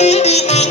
Mm-hmm.